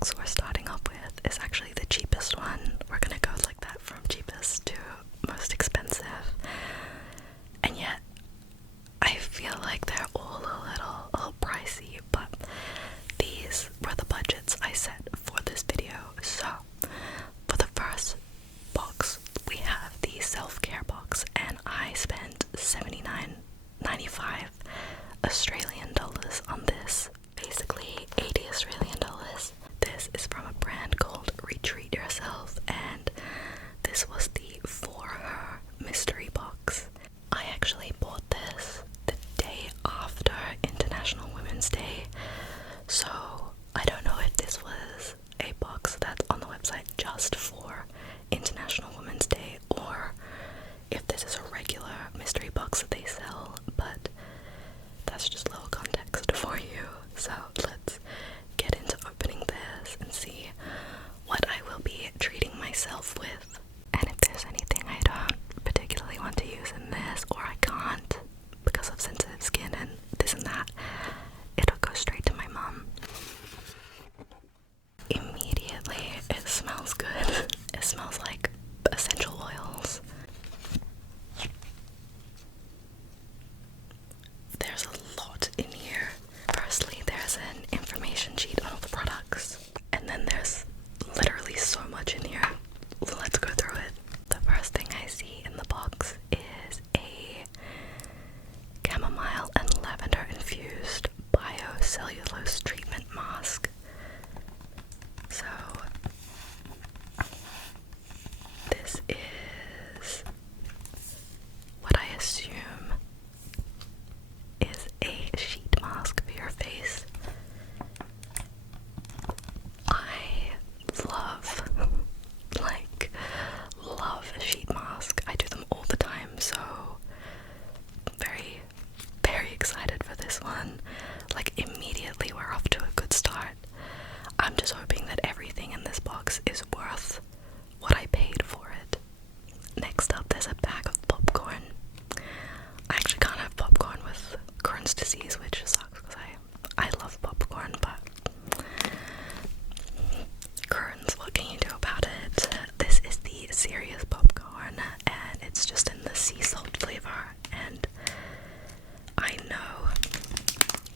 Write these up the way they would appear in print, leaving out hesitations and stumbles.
box we're starting off with is actually the cheapest one. We're gonna go like that from cheapest to most expensive. And yet, I feel like they're all a little pricey, but these were the budgets I set for this video. So, for the first box, we have the self-care box, and I spent $79.95 Australian dollars on this. Basically, 80 Australian dollars. This is from a brand called Retreat Yourself, and this was the For Her mystery box. I actually bought this the day after International Women's Day, so I don't know if this was a box that's on the website just for International Women's Day or if this is a regular mystery box that they sell, but that's just a little context for you. So let's get into opening this and see what I will be treating myself with. And if there's anything I don't particularly want to use in this, or I can't because of sensitive skin and this and that, it'll go straight to my mom. Immediately, it smells good. It smells like essential oils. There's a lot in here. Firstly, there's an information sheet on all the products, and then there's literally so much in here. Let's go through it. The first thing I see in the box is a chamomile and lavender infused biocellulose treatment mask. So this is what I assume is a sheet mask for your face. I love a sheet mask. I do them all the time, so very, very excited for this one. Like, immediately we're off to a good start. I'm just hoping that everything in this box is worth what I paid for it. Next up, there's a bag of popcorn. I actually can't have popcorn with Crohn's disease, which sucks because I love popcorn, but Crohn's, what can you do about it? This is the serious popcorn, and it's just in the sea salt flavor, and I know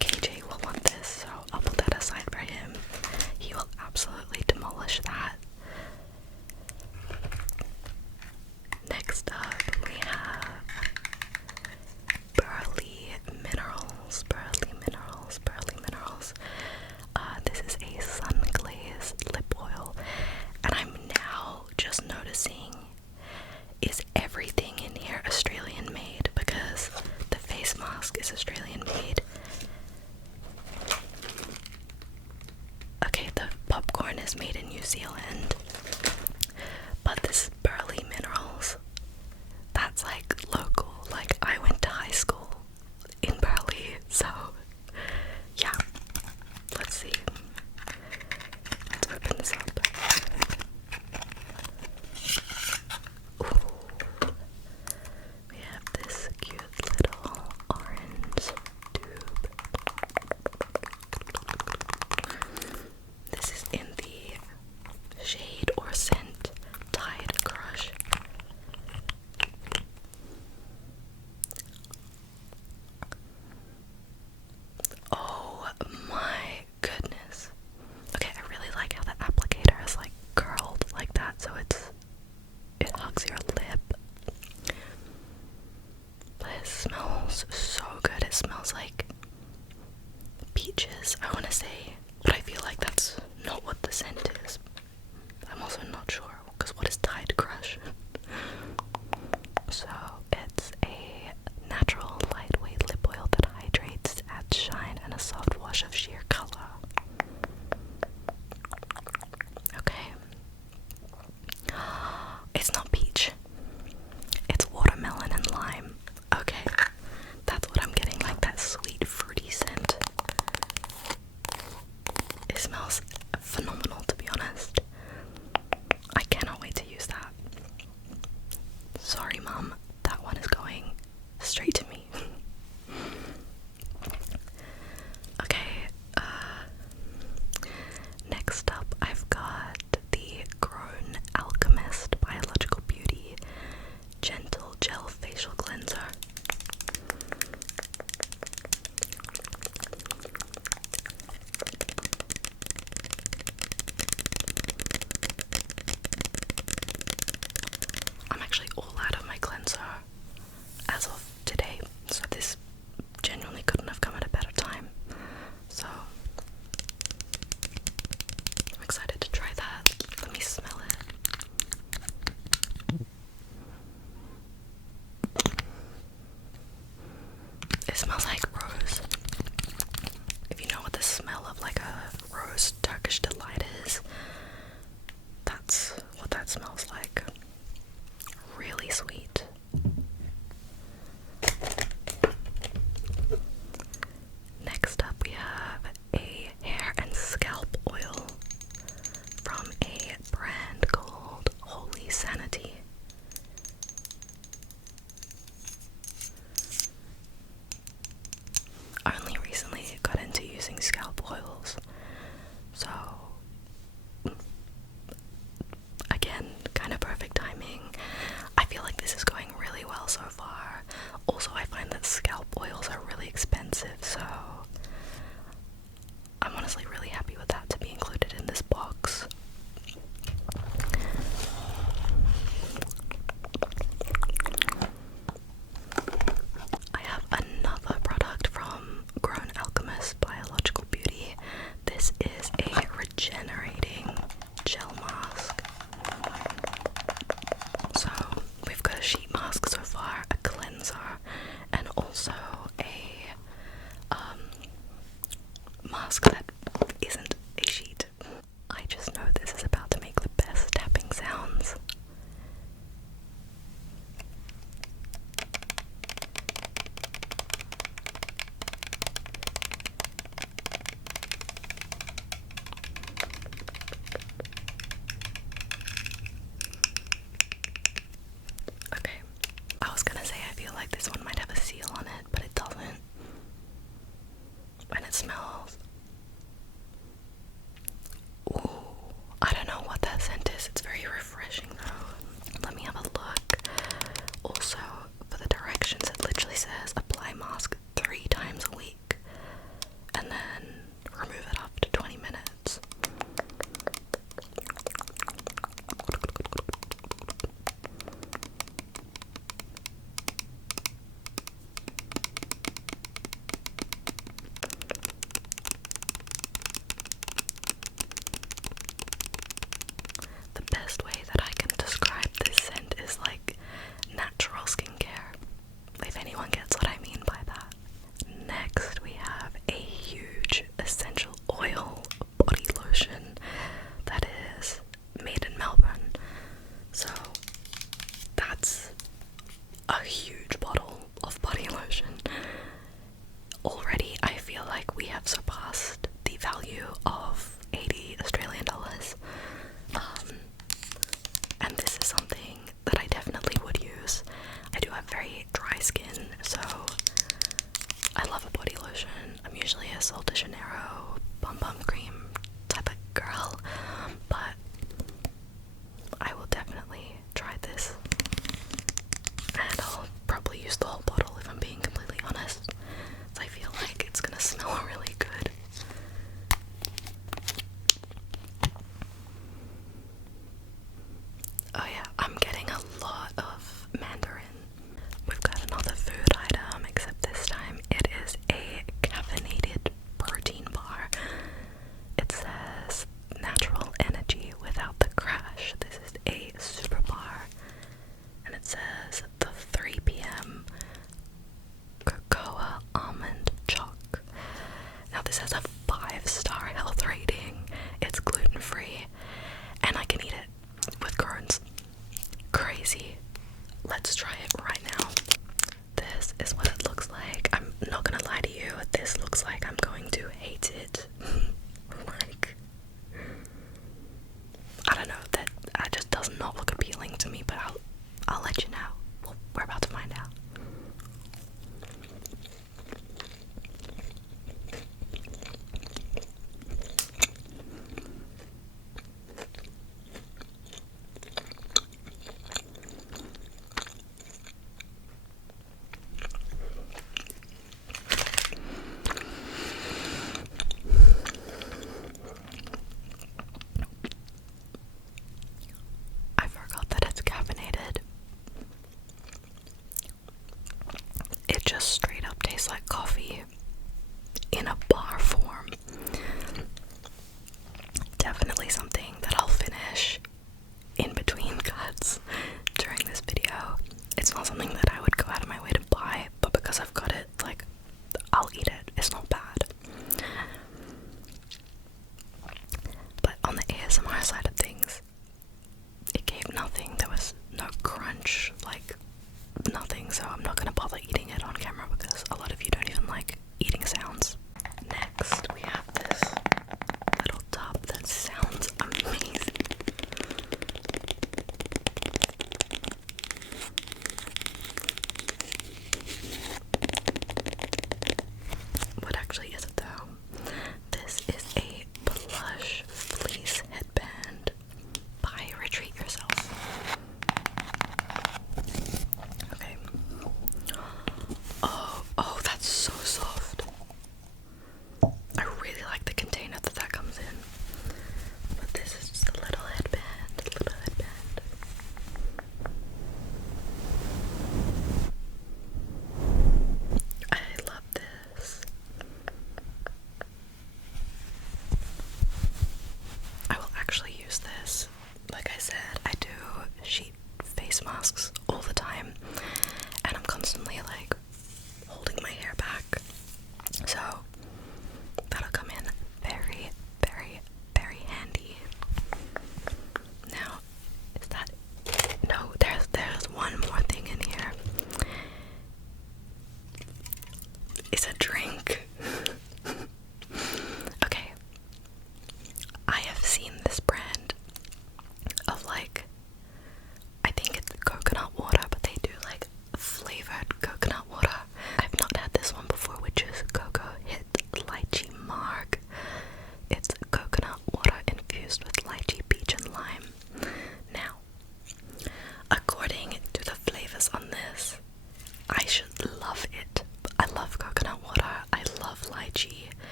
KJ will want this, so I'll put that aside for him. He will absolutely demolish that. Next up, we have Burley Minerals. This is a sun glazed lip oil, and I'm now just noticing, is everything in here Australian made? Because the face mask is Australian made. Okay, the popcorn is made in New Zealand, but this is Burley Minerals. That's like local. Like, I went to high school in Burley, so yeah. Let's see. Let's open this up. Ooh. We have this cute little orange tube. This is in the shade or scent Tide Crush. Oh my goodness. Okay, I really like how the applicator is like curled like that, so it hugs your lip. But it smells so good. It smells like peaches, I want to say, but I feel like that's not what the scent is. I'm also not sure, because what is Tide Crush? So it's a natural lightweight lip oil that hydrates, adds shine, and a soft wash of sheer color. Okay. It's not peach. It's watermelon and lime. Okay. That's what I'm getting, like that sweet fruity scent. It smells phenomenal, to be honest. I cannot wait to use that. Sorry, Mom. That one is going straight to me. Okay, next up actually all out of my cleanser as of today, so this genuinely couldn't have come at a better time. So I'm excited to try that. Let me smell it. It smells like rose. If you know what the smell of like a rose Turkish delight is, that's what that smells like. Really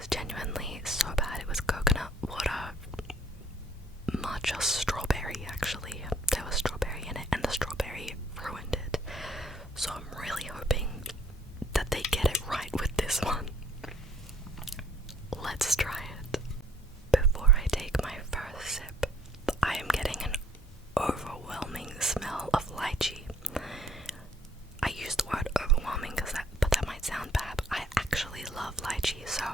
was genuinely so bad. It was coconut water, matcha strawberry actually. There was strawberry in it and the strawberry ruined it. So I'm really hoping that they get it right with this one. Let's try it. Before I take my first sip, I am getting an overwhelming smell of lychee. I use the word overwhelming but that might sound bad. I actually love lychee, so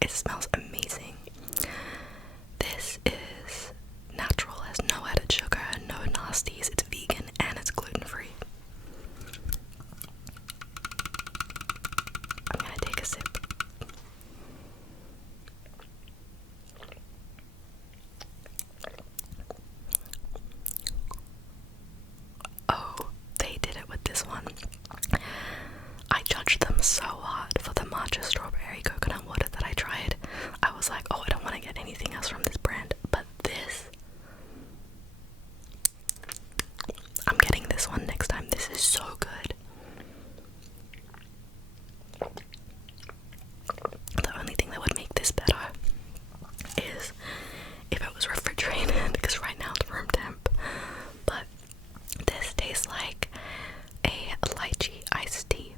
it smells amazing. This is natural, has no added sugar, no nasties, it's vegan and it's gluten-free. I'm gonna take a sip. Oh, they did it with this one. I judged them so hard for the matcha strawberry coconut water that I tried. I was like, oh, I don't want to get anything else from this brand, but this, I'm getting this one next time. This is so good. The only thing that would make this better is if it was refrigerated, because right now it's room temp. But this tastes like a lychee iced tea.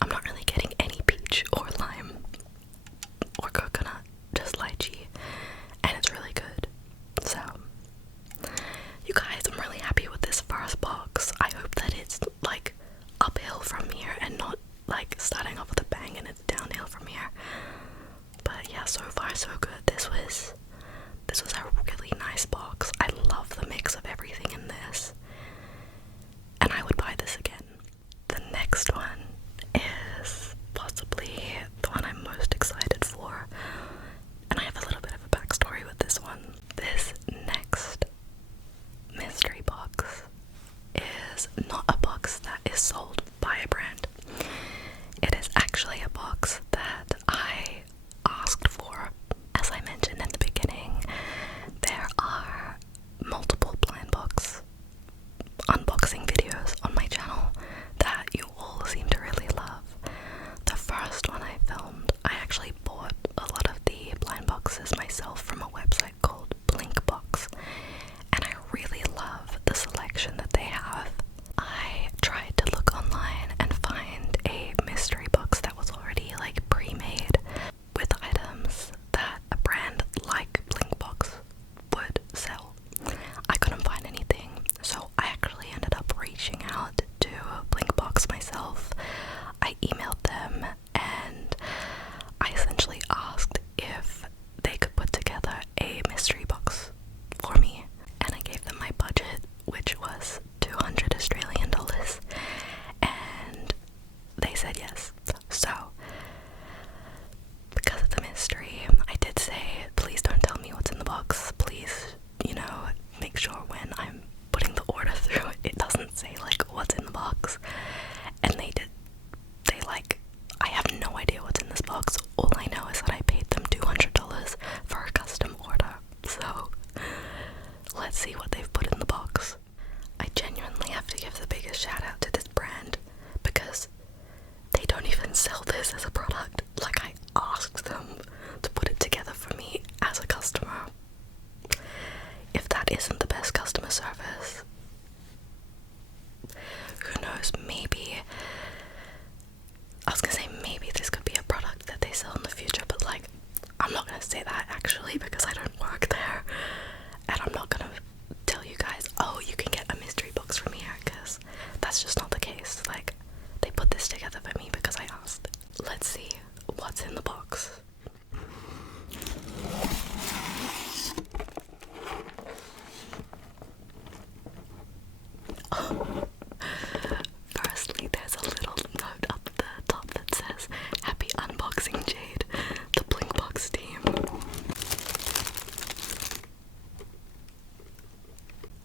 I'm not really getting any peach or lime or coconut, just lychee, and it's really good. So, you guys, I'm really happy with this first box. I hope that it's like uphill from here and not like starting off with a bang and it's downhill from here. But yeah, so far so good. This was a really nice box. I love the mix of everything in this, and I would buy this again. The next one is possibly the one I'm most excited for, and I have a little bit of a backstory with this one. This next mystery box is not a box that is sold by a brand. It is actually a box that I asked for. As I mentioned in the beginning, there are multiple blind box unboxing videos on my channel that you all seem to really love. The first one I filmed, I actually bought a lot of the blind boxes myself from a website called Blinkbox, and I really love the selection that they have. I tried to look online and find a mystery box that was already like pre-made with items that a brand like Blinkbox would sell. I couldn't find anything, so I actually ended up reaching out to Blinkbox myself. I emailed them and I essentially asked if they could put together a mystery box for me, and I gave them my budget, which was 200 Australian dollars, and they said yes. So, because it's a mystery, I did say, please don't tell me what's in the box. Please, make sure when I'm putting the order through, it doesn't say like what's in the box. And they did. I have no idea what's in this box. All I know is that I paid them $200 for a custom order. So, let's see what they've put in the box. I genuinely have to give the biggest shout out to this brand because they don't even sell this as a product. Like, I asked them to put it together for me as a customer. If that isn't the best customer service, who knows, maybe this could be a product that they sell in the future, but like, I'm not gonna say that actually because I don't work there, and I'm not gonna tell you guys, oh, you can get a mystery box from here, because that's just not the case. Like, they put this together for me because I asked. Let's see what's in the box. Firstly, there's a little note up the top that says, "Happy unboxing, Jade, the Blinkbox team."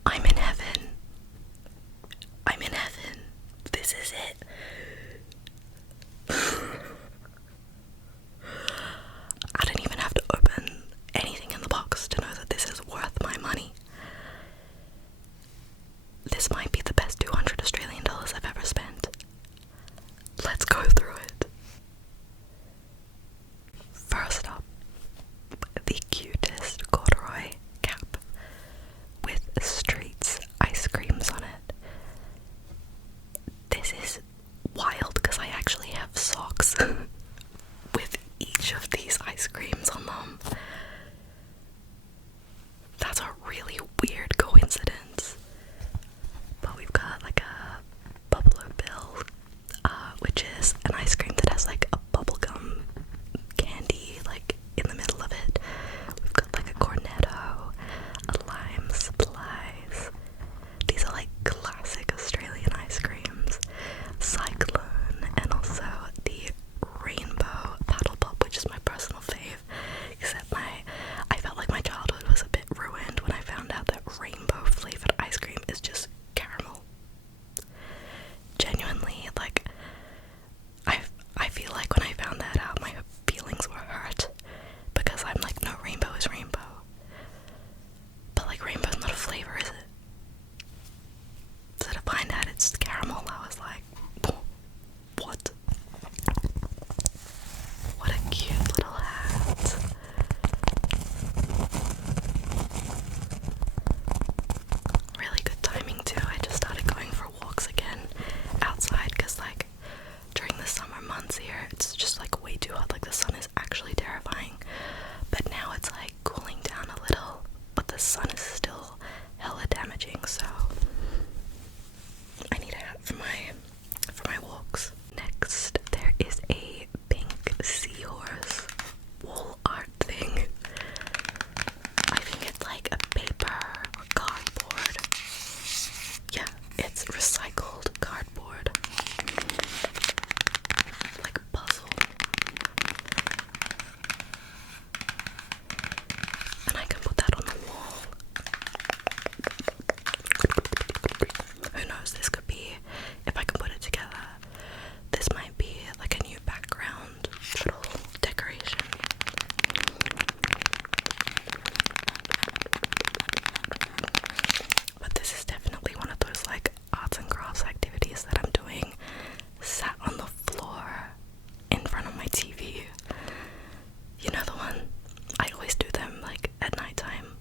I'm in heaven. I'm in heaven. This is it. bunch of these ice creams on them. That's a really weird coincidence. But we've got like a Buffalo Bill, which is an ice cream that has like a bubblegum candy like in the middle of it. We've got like a cornetto, a lime splice. These are like classic Australian ice creams. Cyclone, and also the rainbow paddle pop, which is my personal fave. Except I felt like my childhood was a bit ruined when I found out that rainbow flavored ice cream is just caramel. Genuinely, like, I feel like when I found that out, my feelings were hurt, because I'm like, no, rainbow is rainbow. But like, rainbow's not a flavor, is it? So to find out it's caramel, I was like, what? What a cute little hat. Really good timing too. I just started going for walks again outside because like during the summer months here it's just like way too hot. Like the sun is actually terrifying. But now it's like cooling down a little, but the sun is still hella damaging, so I need a hat for my walks. Next, there is a pink seahorse wool art thing. I think it's like a paper or cardboard. Yeah, it's recycled cardboard. Like a puzzle. And I can put that on the wall. Who knows, this could be, if I can put it together, this might be like a new background little decoration. But this is definitely one of those like arts and crafts activities that I'm doing sat on the floor in front of my TV. You know the one? I always do them like at nighttime.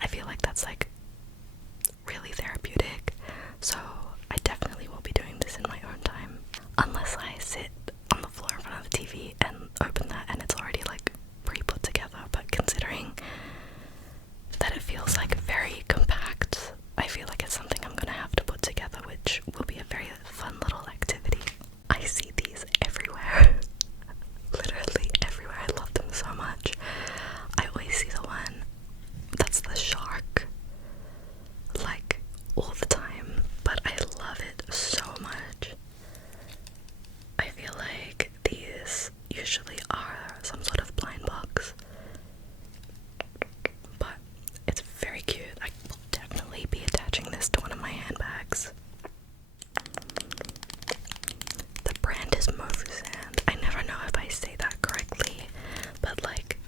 I feel like that's like really therapeutic, so I definitely will be doing this in my own time. Unless I sit on the floor in front of the TV and open that and it's already like pre-put together, but considering that it feels like very compact, I feel like it's something I'm gonna have to put together, which will be a very fun little activity. I see these everywhere. Literally everywhere. I love them so much. I always see the one that's the shark, like all the time, but I love it so much. I feel like these usually are some sort of blind box, but it's very cute. I will definitely be attaching this to one of my handbags. The brand is Mofu Sand. I never know if I say that correctly, but like,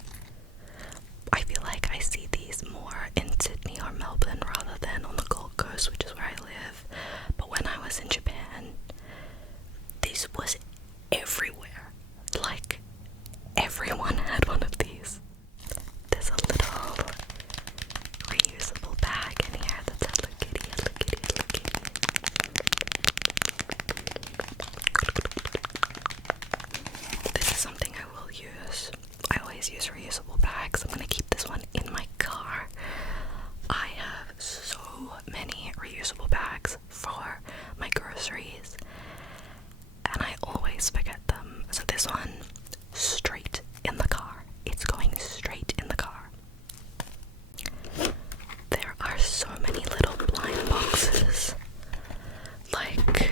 I feel like I see these more in Sydney or Melbourne rather than on the Gold Coast, which is where I live. But when I was in Japan, this was everywhere. Like, everyone had one of these. There's a little reusable bag in here that's a Hello Kitty, Hello Kitty, Hello Kitty. This is something I will use. I always use reusable bags. I'm gonna keep this one in my car. I have so many reusable bags for my groceries, and I always forget them. So this one, straight in the car. It's going straight in the car. There are so many little blind boxes. Like,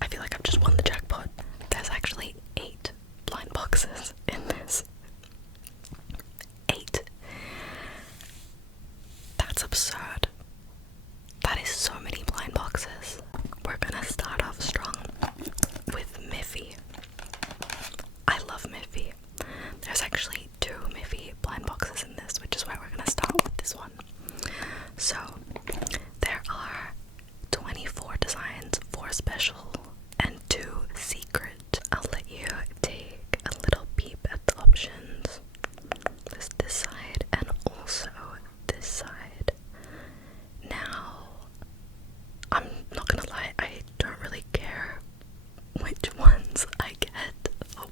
I feel like I've just won the jackpot. There's actually 8 blind boxes in this. 8. That's absurd. That is so many blind boxes. We're gonna start off strong with Miffy. I love Miffy. There's actually 2 Miffy blind boxes in this, which is why we're gonna start with this one. So, there are 24 designs, 4 special and 2 secret. I'll let you take a little peep at the options. There's this side and also this side. Now, I'm not gonna lie, I don't really care which ones I get or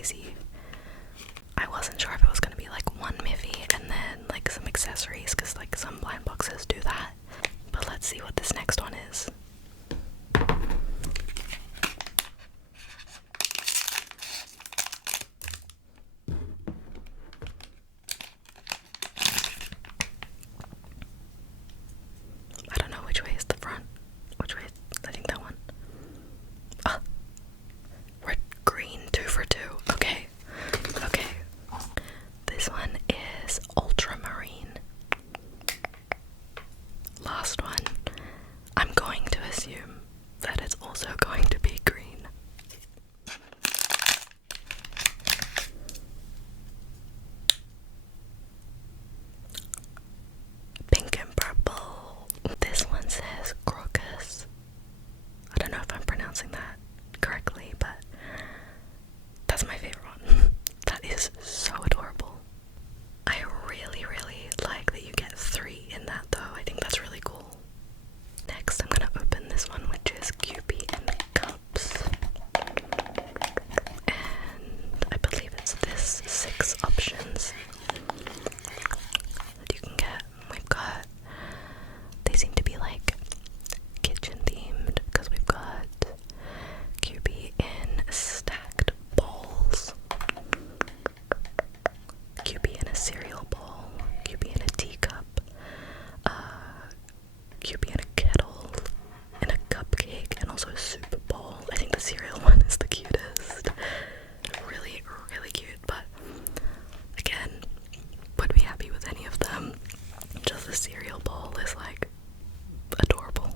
crazy. I wasn't sure if it was gonna be like one Miffy and then like some accessories, because like some blind boxes do that. But let's see what this next one is. I don't know which way is the front. Which way? I think that one. Ah, we're green 2 for 2. Okay. Okay. This one is ultramarine. Last one. I'm going to assume that it's also going to be green. Pink and purple. This one says crocus. I don't know if I'm pronouncing that correctly, but that's my favorite one. That is so adorable. I really, really like that you get 3 in that though. I think that's really cool. Next, I'm gonna open this one, which is Cupid and Cups. And I believe it's this 6 options that you can get. We've got, they seem to be like kitchen themed, because we've got Cupid in stacked bowls, Cupid in a cereal bowl, Cupid in a teacup, Cupid in a kettle, in a cupcake, and also a soup bowl. I think the cereal one is the cutest. Really, really cute, but again, would be happy with any of them. Just the cereal bowl is like adorable.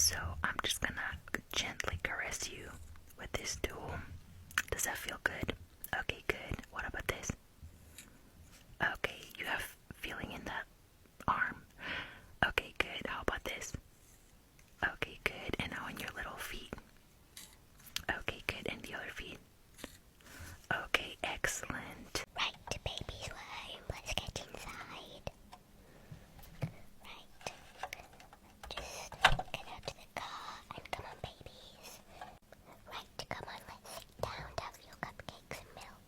So I'm just gonna gently caress you with this tool. Does that feel good? Okay, good. What about this? Okay, you have feeling in that arm. Okay, good. How about this? Okay, good. And now on your little feet. Okay, good. And the other feet. Okay, excellent. Right, baby's home. Let's get inside. Right. Just get out to the car and come on, babies. Right, come on, let's sit down to have your cupcakes and milk.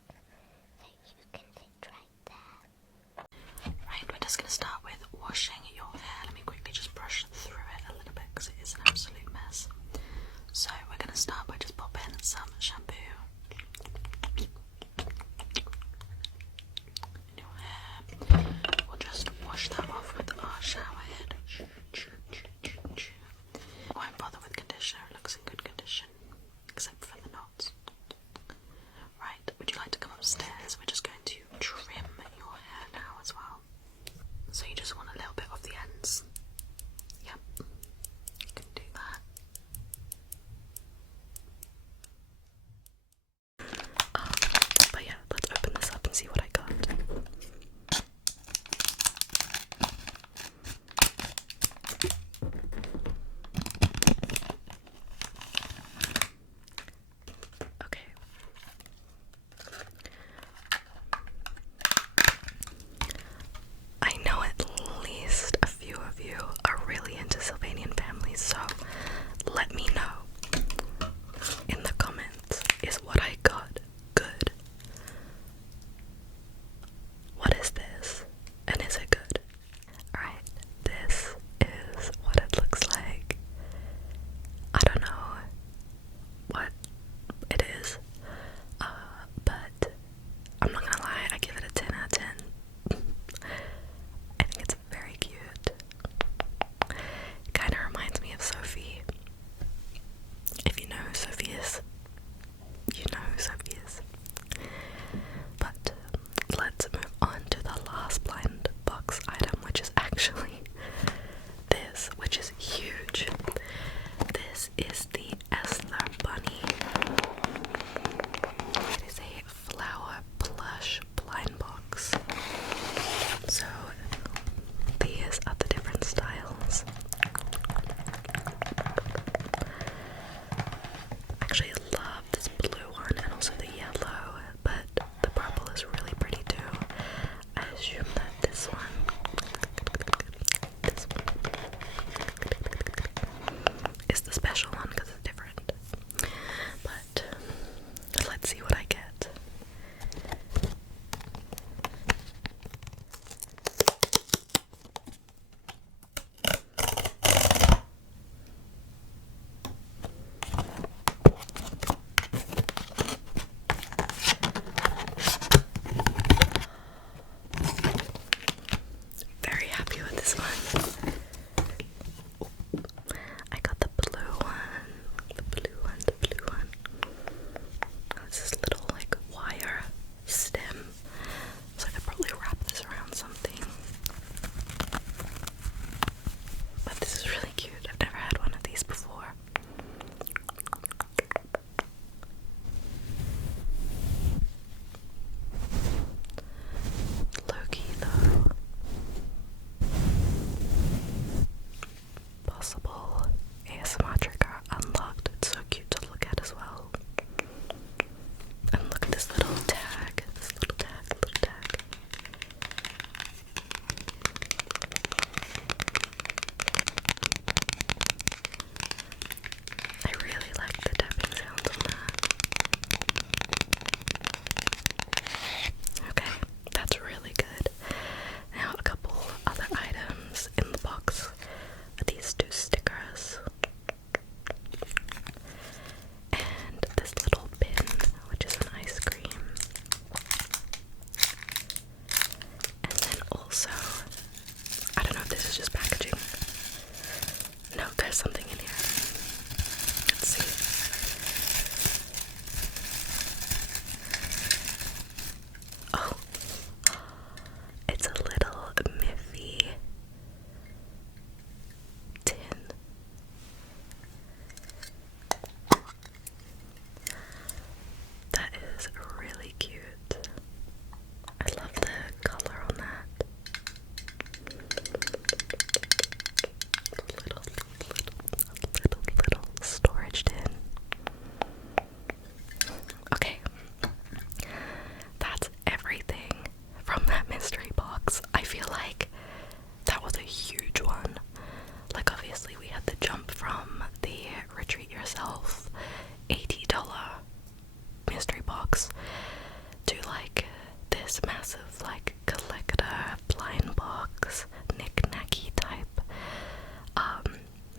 like collector, blind box, knick-knacky type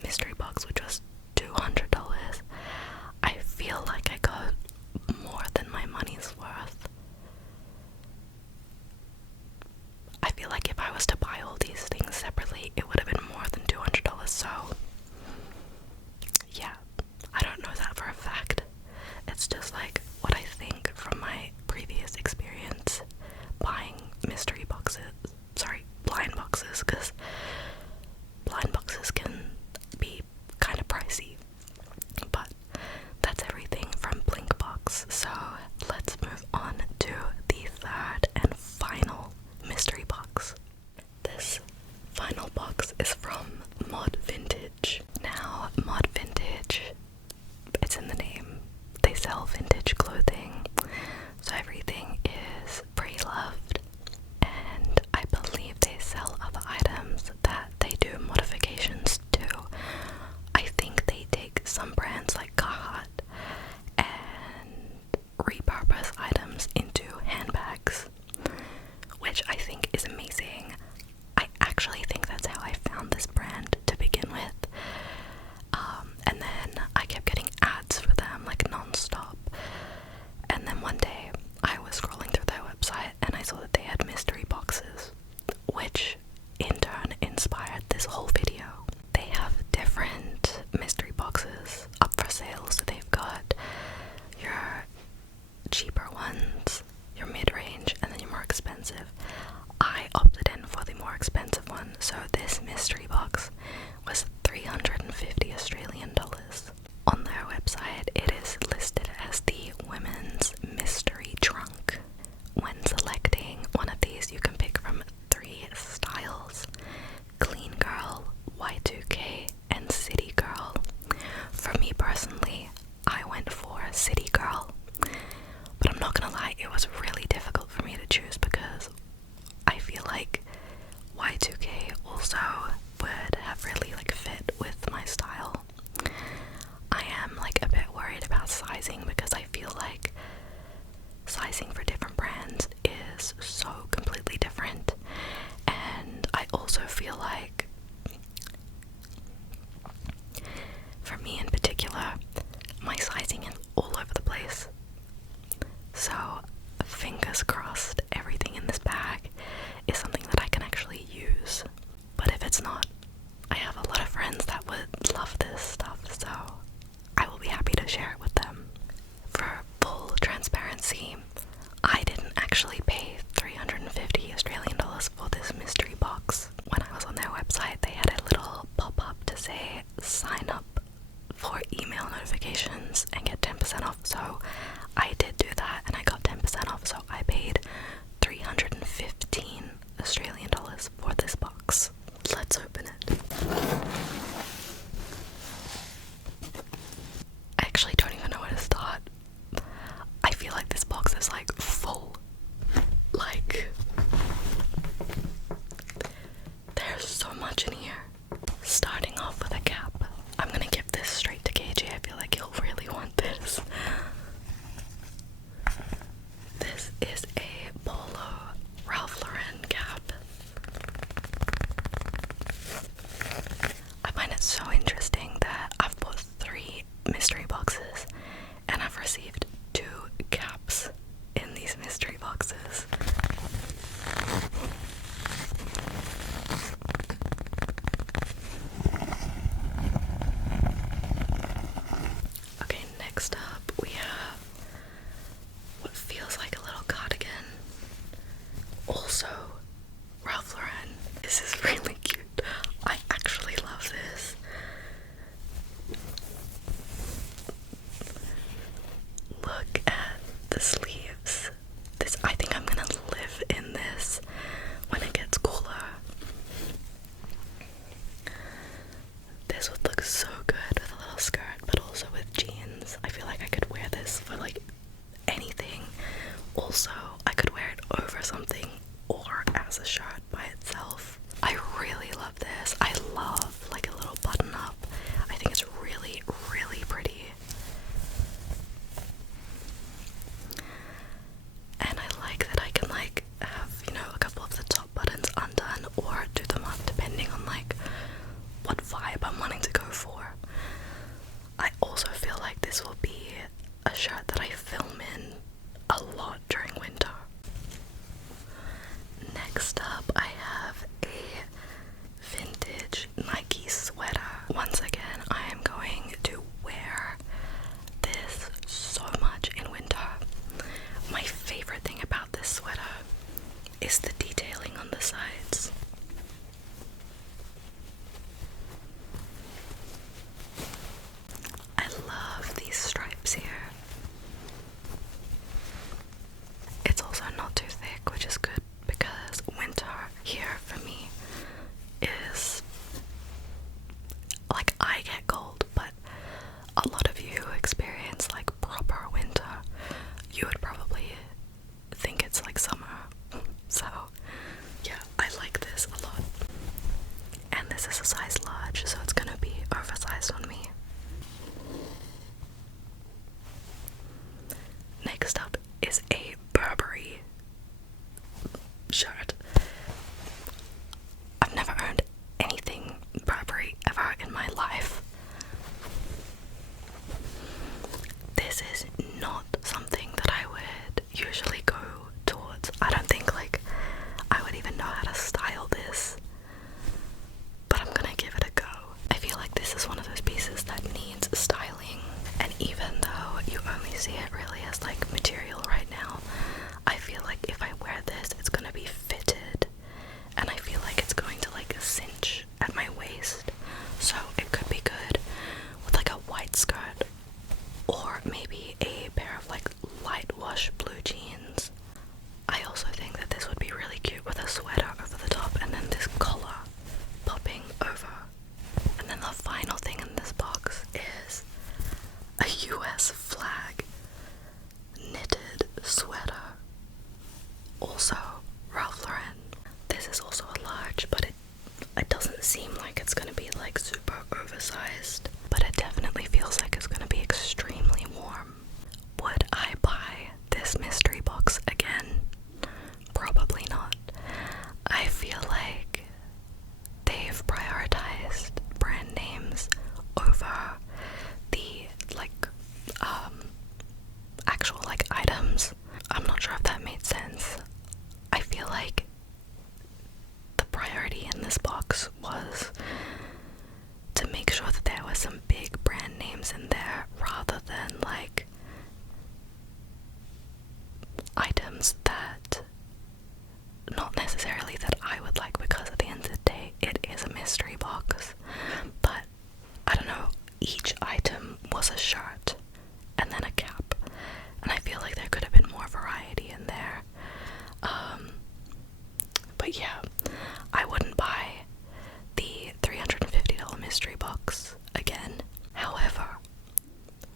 mystery box, which was $200. I feel like I got more than my money's worth. I feel like if I was to buy all these things separately, it would have been more than $200. So yeah, I don't know that for a fact. It's just like what I think from my previous experience buying mystery boxes, sorry, blind boxes, because blind boxes can be kind of pricey. But that's everything from Blinkbox. So let's move on to the third and final mystery box. This final box is from Mod Vintage. Now, Mod Vintage, it's in the name. They sell vintage clothing, so everything is pre-loved, and I believe they sell other items that they do modifications to. I think they take some brands like Carhartt and repurpose items into handbags, which I think is amazing. I actually think that's how I found this brand to begin with. And then I kept getting ads for them like non-stop. And then one day I was scrolling through their website and I saw that they had mystery boxes, which in turn inspired this whole video. They have different mystery boxes up for sale, so they've got your cheaper ones, your mid-range, and then your more expensive. I opted in for the more expensive one, so this mystery box was 350 Australian dollars. On their website, it is listed as the women's mystery trunk. When selecting one of these, you can pick from 3 styles: clean girl, Y2K, and city girl. For me personally, I went for city girl, but I'm not gonna lie, it was really difficult for me to choose because I feel like Y2K also would have really like fit with my style. I am like a bit worried about sizing because I feel like sizing for different brands is so completely different, and I also feel like for me in particular, my sizing is all over the place. So fingers crossed everything in this bag is something that I can actually use. But if it's not, I have a lot of friends that would love this stuff, so I will be happy to share it with them. For full transparency, I didn't actually pay 350 Australian dollars for this mystery box. When I was on their website, they had a little pop-up to say sign up for email notifications and get 10% off, so I did do that and I got 10% off, so I paid 315 Australian dollars for this box. Let's open it. I actually don't even know where to start. I feel like this box is like full. Like, there's so much in here. Starting off with a cap. I'm gonna give this straight to KJ. I feel like he'll really want this. This is a Polo Ralph Lauren cap. I find it so interesting that I've bought 3 mystery boxes and I've received 2 caps in these mystery boxes. Okay, next up we have what feels like a little cardigan. Also, Ralph Lauren. This is really cute. I actually love this. Look at the sleeves. This, I think I'm gonna live in this when it gets cooler. This would look so good with a little skirt, but also with jeans. I feel like I could wear this for like anything. Also, I could wear it over something or as a shirt by itself. I really love this. I love like a little button up. I think it's really, really pretty. And I like that I can like have, you know, the sides. I love these stripes here. It's also not too thick, which is good because winter here for me is like, I get cold, but a lot of you who experience like proper winter, you would probably think it's like summer. So yeah, I like this a lot. And this is a size large, so it's gonna be oversized on me. Next up is a Burberry shirt. I've never owned anything Burberry ever in my life. This is not something that I would usually go towards. I don't think like I would even know how to style this, but I'm gonna give it a go. I feel like this is one of those pieces that needs styling, and even though you only see it really as like material right now, I feel like if I wear this, it's gonna be fitted, and I feel like it's going to like cinch at my waist, so it could be good with like a white skirt, or maybe a pair of like light wash blue jeans. I also think that this would be really cute with a sweater over the top and then this collar popping over. And then the final thing in this box is a US flag knitted sweater, also Ralph Lauren. This is also a large, but it doesn't seem like it's gonna be like super oversized, but it definitely feels like it's gonna be extremely warm. Would I buy this mystery box again? Probably not. I feel like they've prioritized brand names over the like actual like items. I'm not sure if that made sense. I feel like the priority in this box was to make sure that there were some big brand names in there rather than like items that not necessarily that I would like, because at the end of the day it is a mystery box. But I don't know, each item was a shirt and then a cap, and I feel like there could have been more variety in there. But yeah, I wouldn't buy the $350 mystery box again. However,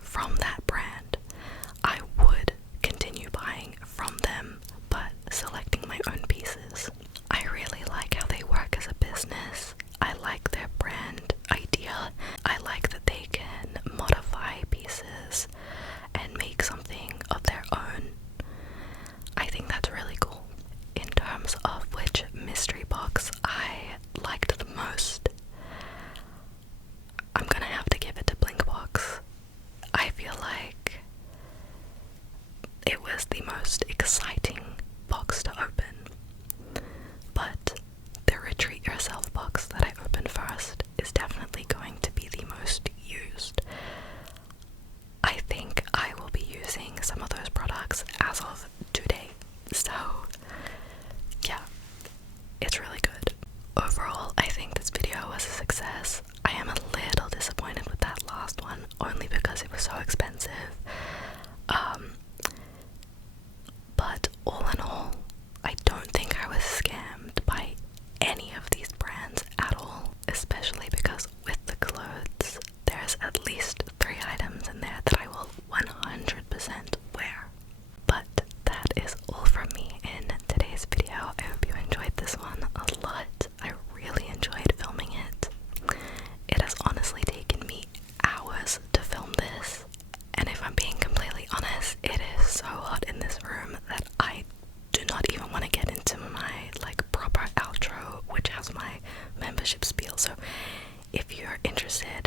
from that brand, I would continue buying from them, but selecting my own pieces. I really like how they work as a business. I like their brand idea. I like that they can modify pieces and make something of their own. I think that's really cool. In terms of which mystery box I liked the most, I'm gonna have to give it to Blinkbox. I feel like it was the most exciting box to open, but the Retreat Yourself box that I opened first is definitely going to be the most used. I think I will be using some of those products as of today, so yeah, it's really good. Overall, I think this video was a success. I am a little disappointed with that last one, only because it was so expensive. But all in all, I don't think I was scammed by any of these brands at all, especially because with the clothes, there's at least 3 items in there that I will 100% wear. But that is all from me in today's video. I hope you enjoyed this one a lot. I really enjoyed filming it. It has honestly taken me hours to film this, and if I'm being completely honest, it is so hot in this room that I do not even want to get into my like proper outro, which has my membership spiel. So if you're interested